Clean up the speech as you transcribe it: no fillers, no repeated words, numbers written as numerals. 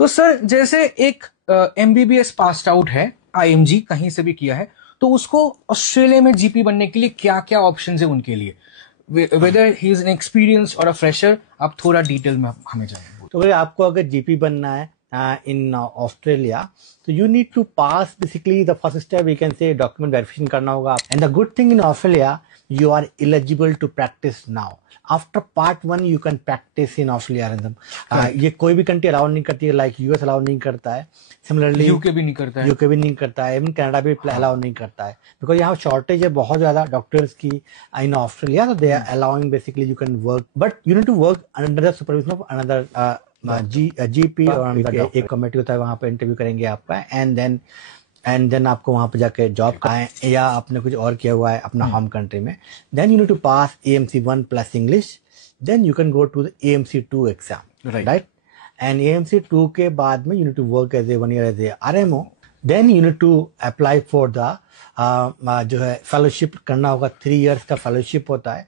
तो सर जैसे एक एमबीबीएस पास आउट है, आईएमजी कहीं से भी किया है, तो उसको ऑस्ट्रेलिया में जीपी बनने के लिए क्या क्या ऑप्शन है उनके लिए, weather he is an experience और अ फ्रेशर, आप थोड़ा डिटेल में हमें जाएं। तो अगर आपको अगर जीपी बनना है इन ऑस्ट्रेलिया, तो you need to pass basically the first step we can say document verification करना होगा। And the good thing in Australia, you are eligible to practice now. After part 1 you can practice in Australia. ये कोई भी country allow नहीं करती है, like US allow नहीं करता है, सिमिलरली यूके भी नहीं करता है, इवन कनाडा भी अलाउ नहीं करता है, बिकॉज यहाँ शॉर्टेज है बहुत ज्यादा डॉक्टर्स की इन ऑस्ट्रेलिया। तो they are allowing basically you can work, but you need to work under the supervision of another GP, और एक कमेटी होता है, वहां पे इंटरव्यू करेंगे आपका, एंड देन आपको वहां पे जाके जॉब कराएं, या आपने कुछ और किया हुआ है अपना होम कंट्री में, then you need to pass AMC 1 plus English, then you can go to the AMC 2 exam, right. And AMC 2 के बाद में you need to work as a 1 year as a RMO, then you need to apply for the जो है fellowship करना होगा, 3 years का fellowship होता है।